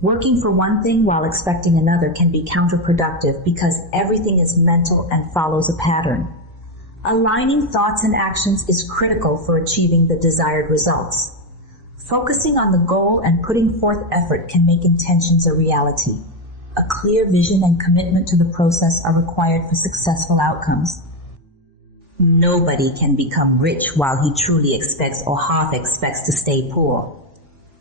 Working for one thing while expecting another can be counterproductive because everything is mental and follows a pattern. Aligning thoughts and actions is critical for achieving the desired results. Focusing on the goal and putting forth effort can make intentions a reality. A clear vision and commitment to the process are required for successful outcomes. Nobody can become rich while he truly expects or half expects to stay poor.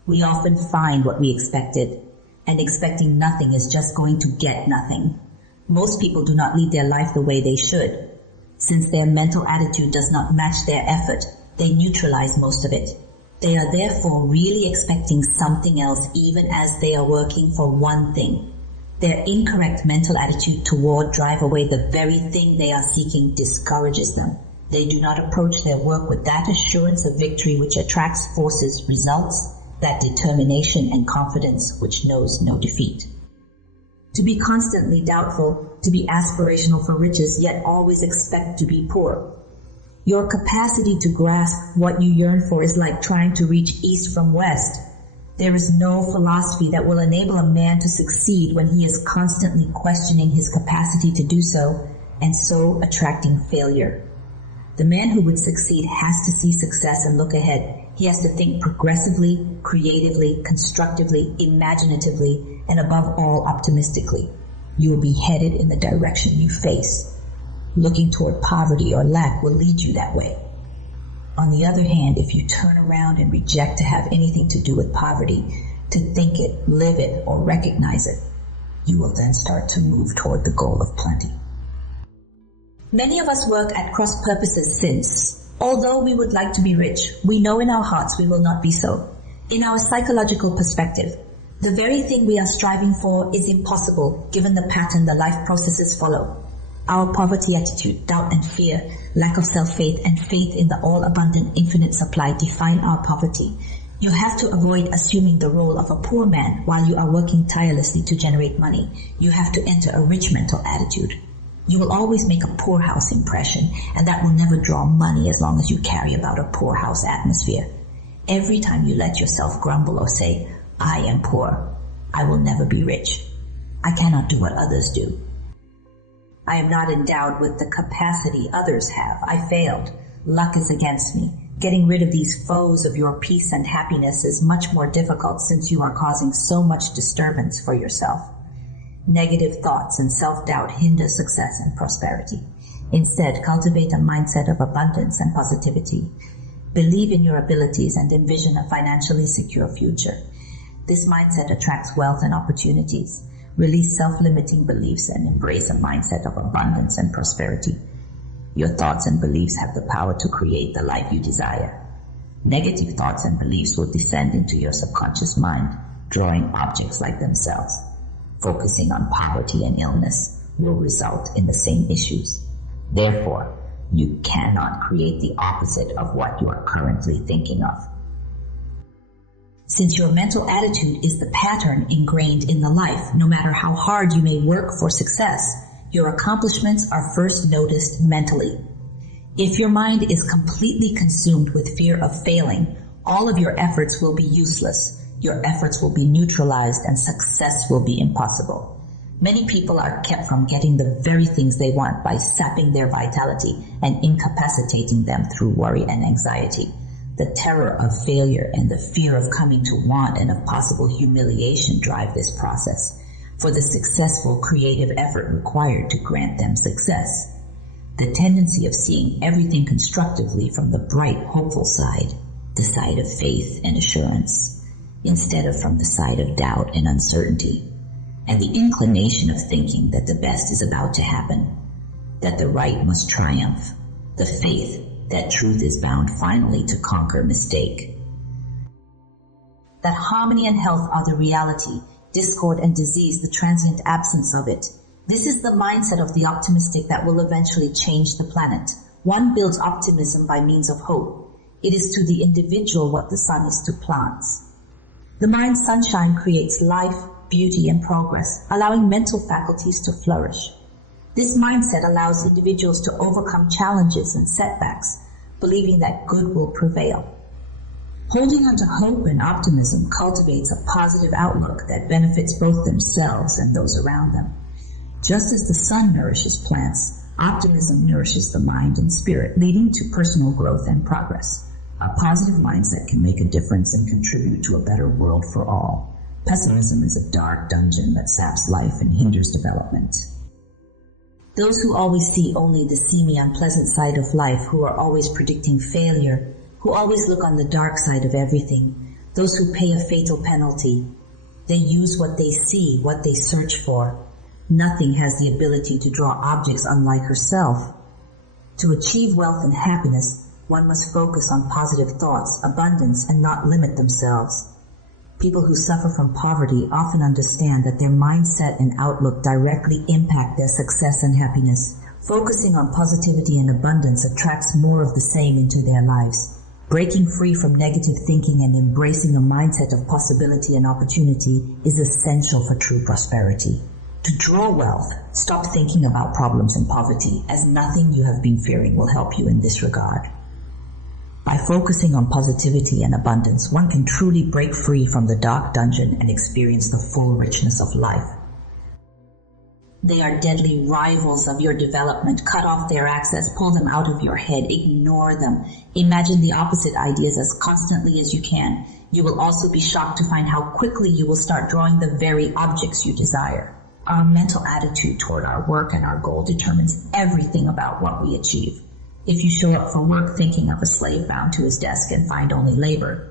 We often find what we expected, and expecting nothing is just going to get nothing. Most people do not lead their life the way they should. Since their mental attitude does not match their effort, they neutralize most of it. They are therefore really expecting something else even as they are working for one thing. Their incorrect mental attitude toward drive away the very thing they are seeking discourages them. They do not approach their work with that assurance of victory which attracts forces, results, that determination and confidence which knows no defeat. To be constantly doubtful, to be aspirational for riches, yet always expect to be poor. Your capacity to grasp what you yearn for is like trying to reach east from west. There is no philosophy that will enable a man to succeed when he is constantly questioning his capacity to do so, and so attracting failure. The man who would succeed has to see success and look ahead. He has to think progressively, creatively, constructively, imaginatively, and above all, optimistically. You will be headed in the direction you face. Looking toward poverty or lack will lead you that way. On the other hand, if you turn around and reject to have anything to do with poverty, to think it, live it, or recognize it, you will then start to move toward the goal of plenty. Many of us work at cross purposes since, although we would like to be rich, we know in our hearts we will not be so. In our psychological perspective, the very thing we are striving for is impossible given the pattern the life processes follow. Our poverty attitude, doubt and fear, lack of self-faith, and faith in the all-abundant infinite supply define our poverty. You have to avoid assuming the role of a poor man while you are working tirelessly to generate money. You have to enter a rich mental attitude. You will always make a poorhouse impression, and that will never draw money as long as you carry about a poorhouse atmosphere. Every time you let yourself grumble or say, I am poor, I will never be rich, I cannot do what others do, I am not endowed with the capacity others have, I failed, luck is against me. Getting rid of these foes of your peace and happiness is much more difficult since you are causing so much disturbance for yourself. Negative thoughts and self-doubt hinder success and prosperity. Instead, cultivate a mindset of abundance and positivity. Believe in your abilities and envision a financially secure future. This mindset attracts wealth and opportunities. Release self-limiting beliefs and embrace a mindset of abundance and prosperity. Your thoughts and beliefs have the power to create the life you desire. Negative thoughts and beliefs will descend into your subconscious mind, drawing objects like themselves. Focusing on poverty and illness will result in the same issues. Therefore, you cannot create the opposite of what you are currently thinking of. Since your mental attitude is the pattern ingrained in the life, no matter how hard you may work for success, your accomplishments are first noticed mentally. If your mind is completely consumed with fear of failing, all of your efforts will be useless. Your efforts will be neutralized and success will be impossible. Many people are kept from getting the very things they want by sapping their vitality and incapacitating them through worry and anxiety. The terror of failure and the fear of coming to want and of possible humiliation drive this process, for the successful creative effort required to grant them success. The tendency of seeing everything constructively from the bright, hopeful side, the side of faith and assurance, instead of from the side of doubt and uncertainty, and the inclination of thinking that the best is about to happen, that the right must triumph, the faith that truth is bound finally to conquer mistake. That harmony and health are the reality, discord and disease the transient absence of it. This is the mindset of the optimistic that will eventually change the planet. One builds optimism by means of hope. It is to the individual what the sun is to plants. The mind's sunshine creates life, beauty, and progress, allowing mental faculties to flourish. This mindset allows individuals to overcome challenges and setbacks, believing that good will prevail. Holding on to hope and optimism cultivates a positive outlook that benefits both themselves and those around them. Just as the sun nourishes plants, optimism nourishes the mind and spirit, leading to personal growth and progress. A positive mindset can make a difference and contribute to a better world for all. Pessimism is a dark dungeon that saps life and hinders development. Those who always see only the seeming unpleasant side of life, who are always predicting failure, who always look on the dark side of everything, those who pay a fatal penalty. They use what they see, what they search for. Nothing has the ability to draw objects unlike herself. To achieve wealth and happiness, one must focus on positive thoughts, abundance, and not limit themselves. People who suffer from poverty often understand that their mindset and outlook directly impact their success and happiness. Focusing on positivity and abundance attracts more of the same into their lives. Breaking free from negative thinking and embracing a mindset of possibility and opportunity is essential for true prosperity. To draw wealth, stop thinking about problems and poverty, as nothing you have been fearing will help you in this regard. By focusing on positivity and abundance, one can truly break free from the dark dungeon and experience the full richness of life. They are deadly rivals of your development. Cut off their access, pull them out of your head, ignore them. Imagine the opposite ideas as constantly as you can. You will also be shocked to find how quickly you will start drawing the very objects you desire. Our mental attitude toward our work and our goal determines everything about what we achieve. If you show up for work thinking of a slave bound to his desk and find only labor,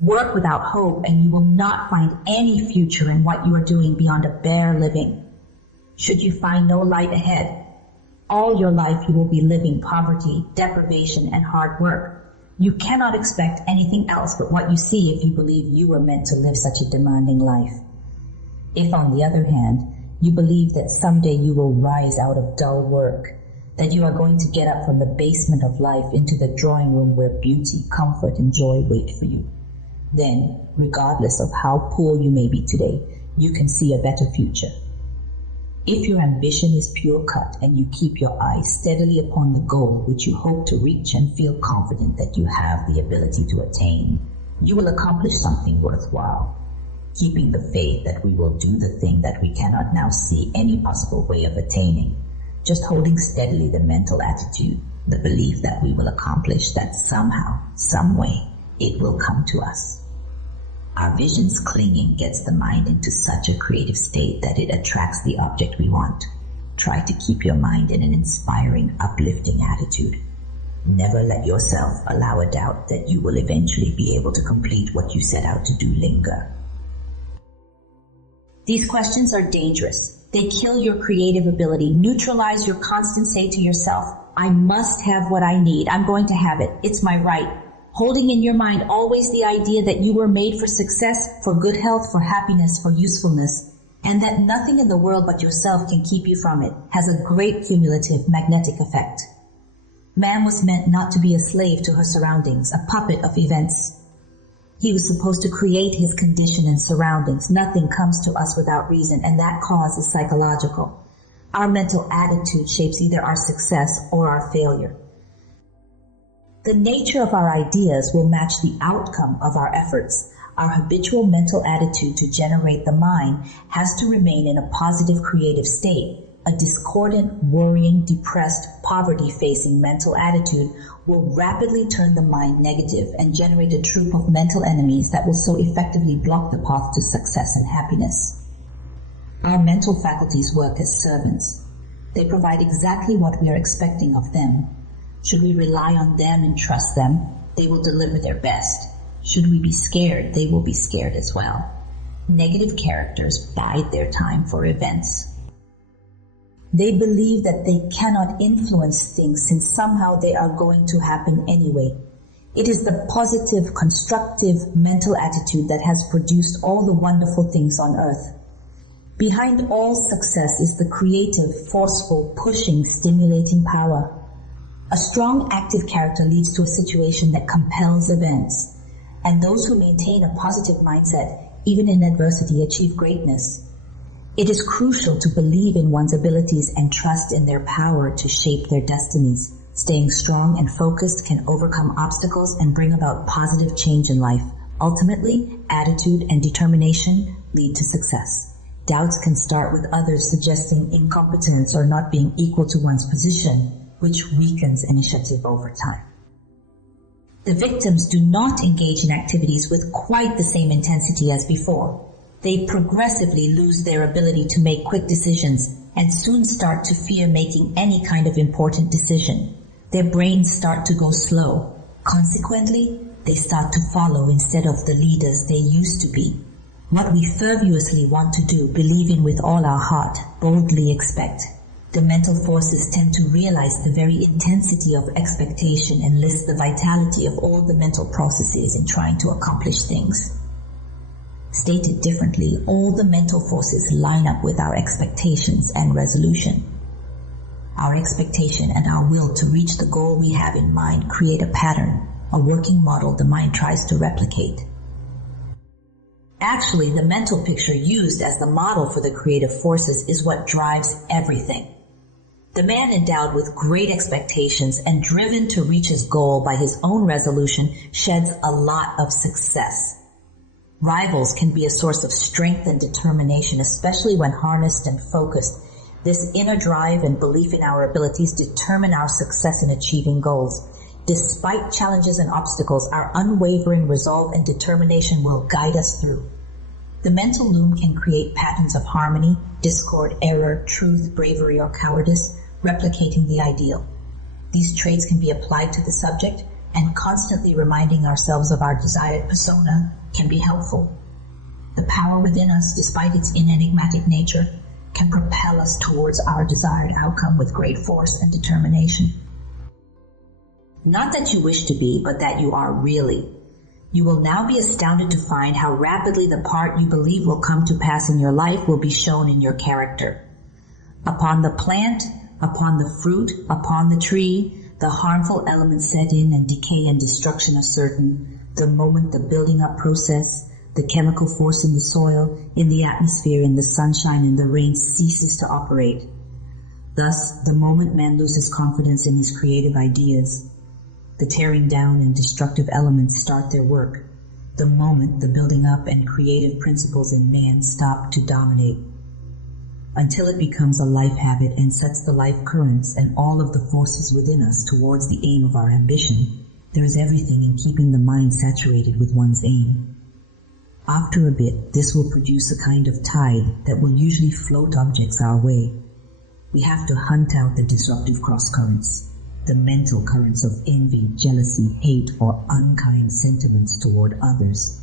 work without hope and you will not find any future in what you are doing beyond a bare living. Should you find no light ahead, all your life you will be living poverty, deprivation, and hard work. You cannot expect anything else but what you see if you believe you were meant to live such a demanding life. If, on the other hand, you believe that someday you will rise out of dull work, that you are going to get up from the basement of life into the drawing room where beauty, comfort, and joy wait for you, then, regardless of how poor you may be today, you can see a better future. If your ambition is pure cut and you keep your eyes steadily upon the goal which you hope to reach and feel confident that you have the ability to attain, you will accomplish something worthwhile. Keeping the faith that we will do the thing that we cannot now see any possible way of attaining. Just holding steadily the mental attitude, the belief that we will accomplish that somehow, some way, it will come to us. Our vision's clinging gets the mind into such a creative state that it attracts the object we want. Try to keep your mind in an inspiring, uplifting attitude. Never let yourself allow a doubt that you will eventually be able to complete what you set out to do linger. These questions are dangerous. They kill your creative ability, neutralize your constant say to yourself, I must have what I need. I'm going to have it. It's my right. Holding in your mind always the idea that you were made for success, for good health, for happiness, for usefulness, and that nothing in the world but yourself can keep you from it, has a great cumulative magnetic effect. Man was meant not to be a slave to her surroundings, a puppet of events. He was supposed to create his condition and surroundings. Nothing comes to us without reason, and that cause is psychological. Our mental attitude shapes either our success or our failure. The nature of our ideas will match the outcome of our efforts. Our habitual mental attitude to generate the mind has to remain in a positive creative state. A discordant, worrying, depressed, poverty-facing mental attitude will rapidly turn the mind negative and generate a troop of mental enemies that will so effectively block the path to success and happiness. Our mental faculties work as servants. They provide exactly what we are expecting of them. Should we rely on them and trust them, they will deliver their best. Should we be scared, they will be scared as well. Negative characters bide their time for events. They believe that they cannot influence things since somehow they are going to happen anyway. It is the positive, constructive mental attitude that has produced all the wonderful things on earth. Behind all success is the creative, forceful, pushing, stimulating power. A strong, active character leads to a situation that compels events, and those who maintain a positive mindset, even in adversity, achieve greatness. It is crucial to believe in one's abilities and trust in their power to shape their destinies. Staying strong and focused can overcome obstacles and bring about positive change in life. Ultimately, attitude and determination lead to success. Doubts can start with others suggesting incompetence or not being equal to one's position, which weakens initiative over time. The victims do not engage in activities with quite the same intensity as before. They progressively lose their ability to make quick decisions and soon start to fear making any kind of important decision. Their brains start to go slow. Consequently, they start to follow instead of the leaders they used to be. What we fervorously want to do, believe in with all our heart, boldly expect. The mental forces tend to realize the very intensity of expectation and enlist the vitality of all the mental processes in trying to accomplish things. Stated differently, all the mental forces line up with our expectations and resolution. Our expectation and our will to reach the goal we have in mind create a pattern, a working model the mind tries to replicate. Actually, the mental picture used as the model for the creative forces is what drives everything. The man endowed with great expectations and driven to reach his goal by his own resolution sheds a lot of success. Rivals can be a source of strength and determination, especially when harnessed and focused. This inner drive and belief in our abilities determine our success in achieving goals. Despite challenges and obstacles, our unwavering resolve and determination will guide us through. The mental loom can create patterns of harmony, discord, error, truth, bravery, or cowardice, replicating the ideal. These traits can be applied to the subject, and constantly reminding ourselves of our desired persona can be helpful. The power within us, despite its enigmatic nature, can propel us towards our desired outcome with great force and determination. Not that you wish to be, but that you are really. You will now be astounded to find how rapidly the part you believe will come to pass in your life will be shown in your character. Upon the plant, upon the fruit, upon the tree, the harmful elements set in and decay and destruction are certain. The moment the building up process, the chemical force in the soil, in the atmosphere, in the sunshine, and the rain ceases to operate. Thus, the moment man loses confidence in his creative ideas, the tearing down and destructive elements start their work. The moment the building up and creative principles in man stop to dominate, until it becomes a life habit and sets the life currents and all of the forces within us towards the aim of our ambition. There is everything in keeping the mind saturated with one's aim. After a bit, this will produce a kind of tide that will usually float objects our way. We have to hunt out the disruptive cross currents, the mental currents of envy, jealousy, hate, or unkind sentiments toward others.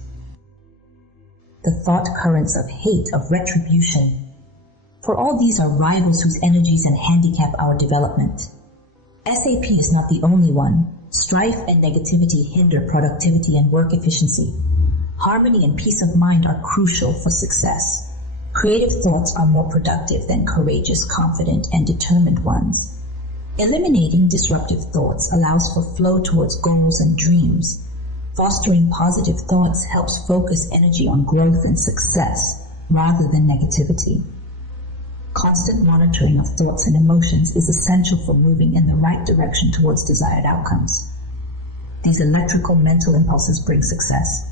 The thought currents of hate, of retribution. For all these are rivals whose energies and handicap our development. SAP is not the only one. Strife and negativity hinder productivity and work efficiency. Harmony and peace of mind are crucial for success. Creative thoughts are more productive than courageous, confident, and determined ones. Eliminating disruptive thoughts allows for flow towards goals and dreams. Fostering positive thoughts helps focus energy on growth and success rather than negativity. Constant monitoring of thoughts and emotions is essential for moving in the right direction towards desired outcomes. These electrical mental impulses bring success.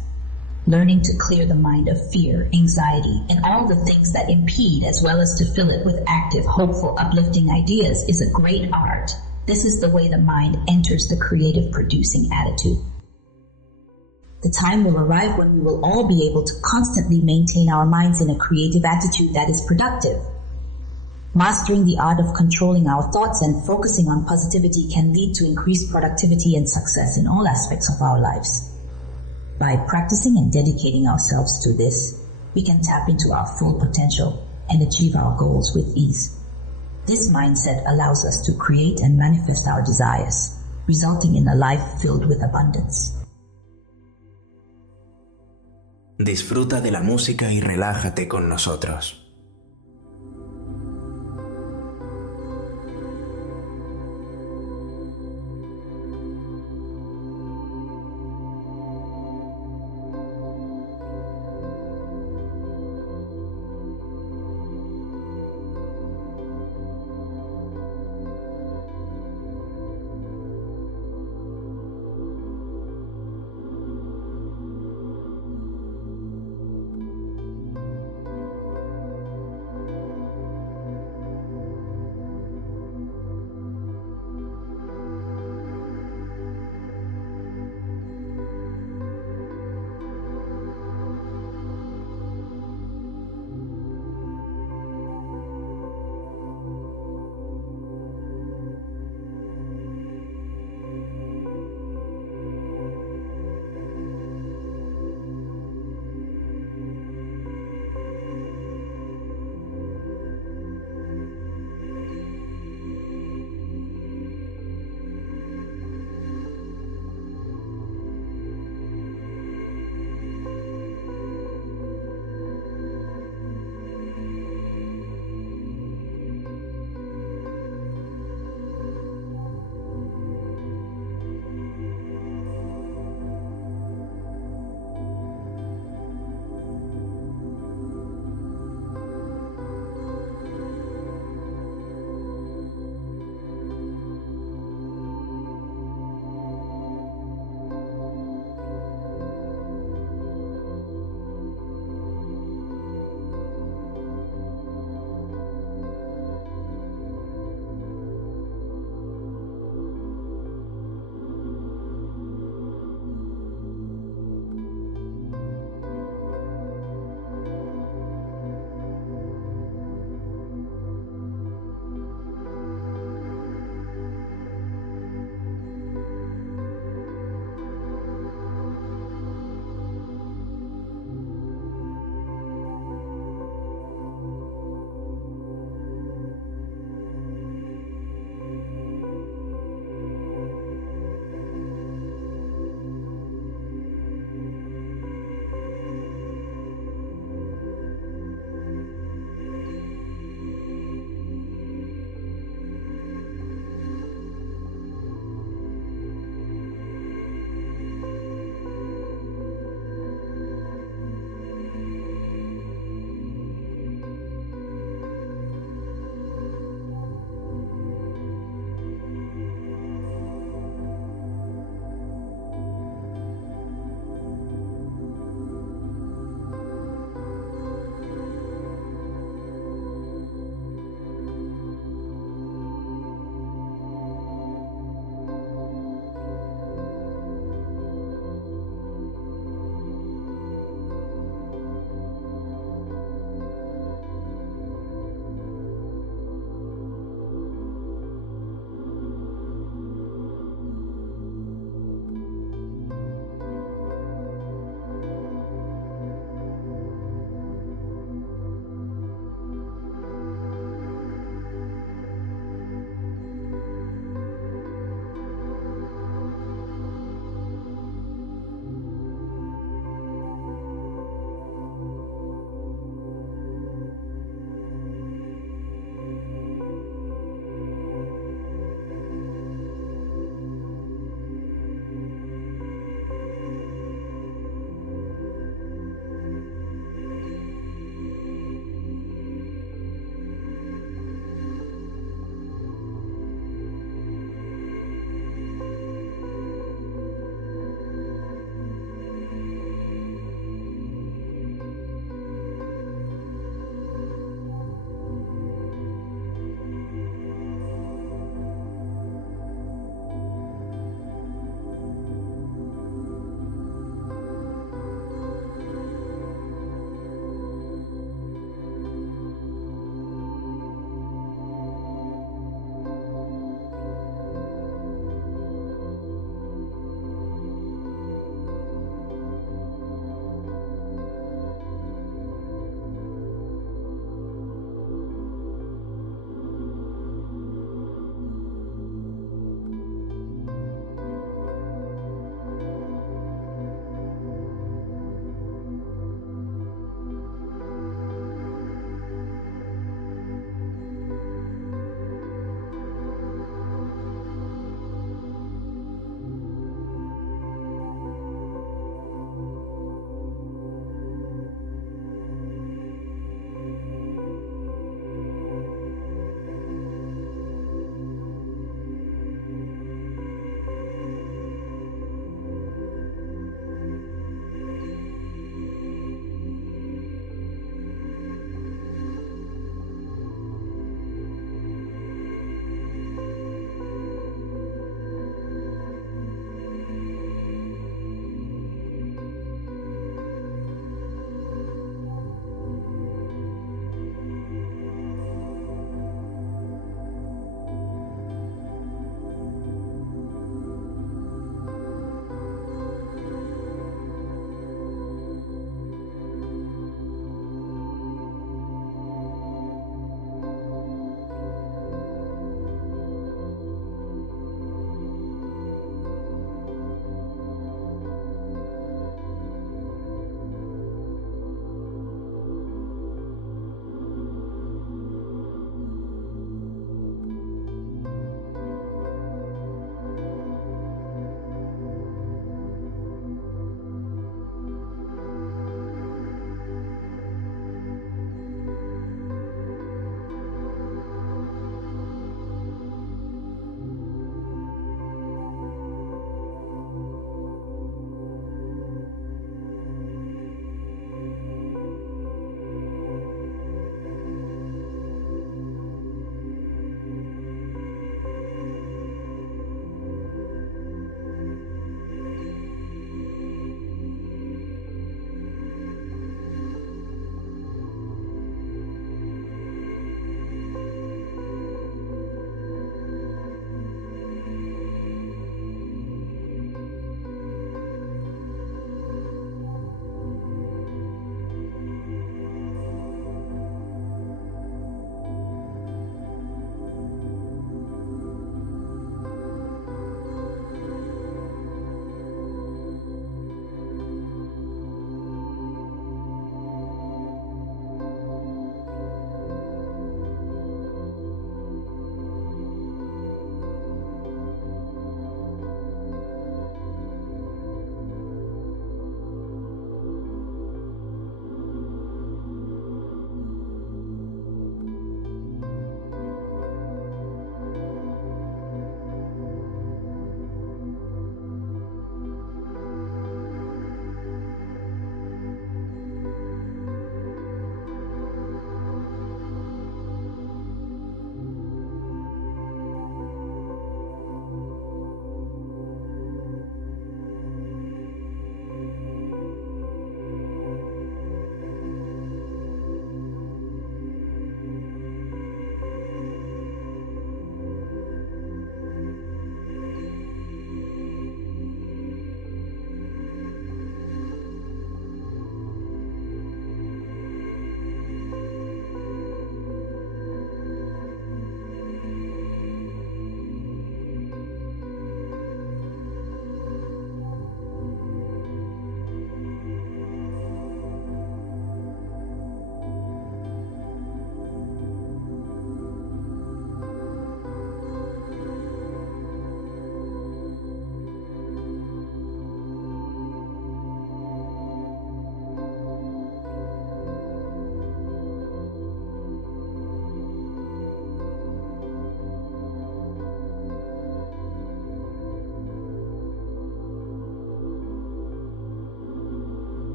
Learning to clear the mind of fear, anxiety, and all the things that impede, as well as to fill it with active, hopeful, uplifting ideas, is a great art. This is the way the mind enters the creative producing attitude. The time will arrive when we will all be able to constantly maintain our minds in a creative attitude that is productive. Mastering the art of controlling our thoughts and focusing on positivity can lead to increased productivity and success in all aspects of our lives. By practicing and dedicating ourselves to this, we can tap into our full potential and achieve our goals with ease. This mindset allows us to create and manifest our desires, resulting in a life filled with abundance. Disfruta de la música y relájate con nosotros.